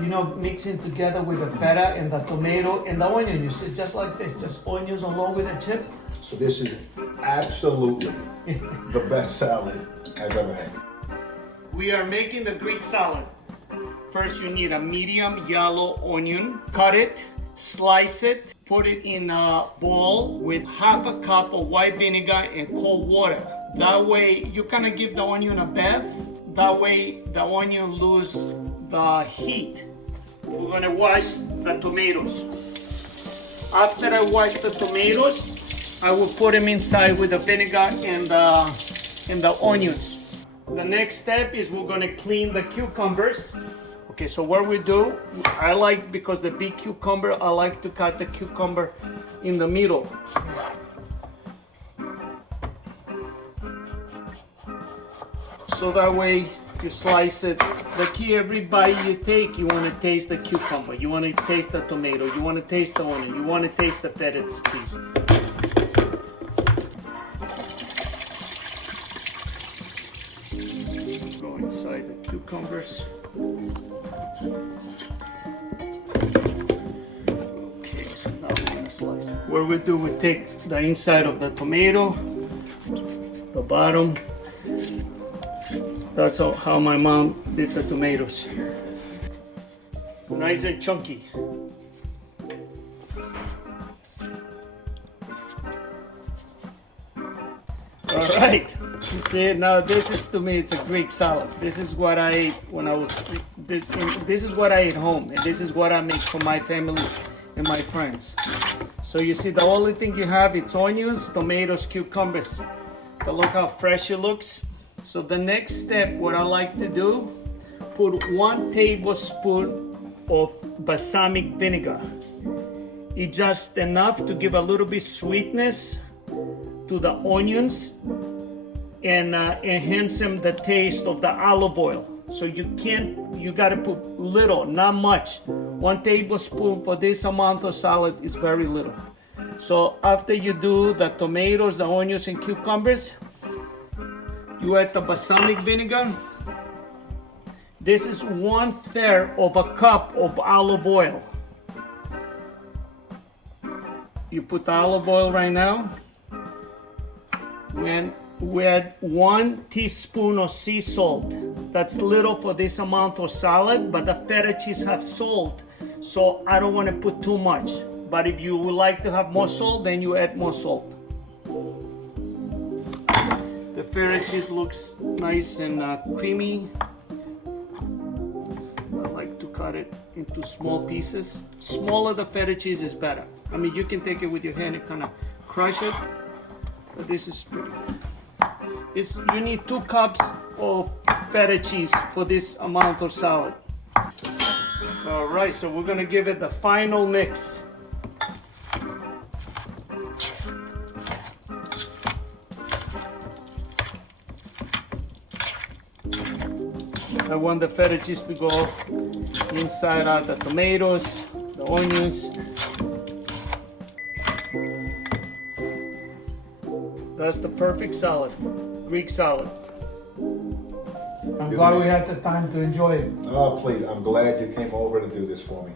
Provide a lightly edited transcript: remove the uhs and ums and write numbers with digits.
mixing together with the feta and the tomato and the onion. You see, just like this, just onions along with the chip. So this is absolutely the best salad I've ever had. We are making the Greek salad. First, you need a medium yellow onion. Cut it, slice it, put it in a bowl with half a cup of white vinegar and cold water. That way, you kind of give the onion a bath. That way, the onion loses the heat. We're gonna wash the tomatoes. After I wash the tomatoes, I will put them inside with the vinegar and the onions. The next step is we're gonna clean the cucumbers. Okay, so what we do, I like, because the big cucumber, I like to cut the cucumber in the middle. So that way you slice it. The key, every bite you take, you want to taste the cucumber, you want to taste the tomato, you want to taste the onion, you want to taste the feta cheese. Go inside the cucumbers. Okay, so now we're going to slice. What we do, we take the inside of the tomato, the bottom. That's how my mom did the tomatoes. Nice and chunky. All right, you see, now this is, to me, it's a Greek salad. This is what I ate when I was, this is what I ate home, and this is what I make for my family and my friends. So you see, the only thing you have, it's onions, tomatoes, cucumbers. But look how fresh it looks. So the next step, what I like to do, put 1 tablespoon of balsamic vinegar. It's just enough to give a little bit sweetness to the onions and enhance the taste of the olive oil. So you gotta put little, not much. 1 tablespoon for this amount of salad is very little. So after you do the tomatoes, the onions and cucumbers, you add the balsamic vinegar. This is 1/3 of a cup of olive oil. You put the olive oil right now. We add 1 teaspoon of sea salt. That's little for this amount of salad, but the feta cheese have salt, so I don't want to put too much. But if you would like to have more salt, then you add more salt. The feta cheese looks nice and creamy. I like to cut it into small pieces. Smaller the feta cheese is better. I mean, you can take it with your hand and kind of crush it, but this is pretty good. You need 2 cups of feta cheese for this amount of salad. All right, so we're gonna give it the final mix. I want the feta cheese to go inside out the tomatoes, the onions. That's the perfect salad, Greek salad. I'm glad we had the time to enjoy it. Oh, please, I'm glad you came over to do this for me.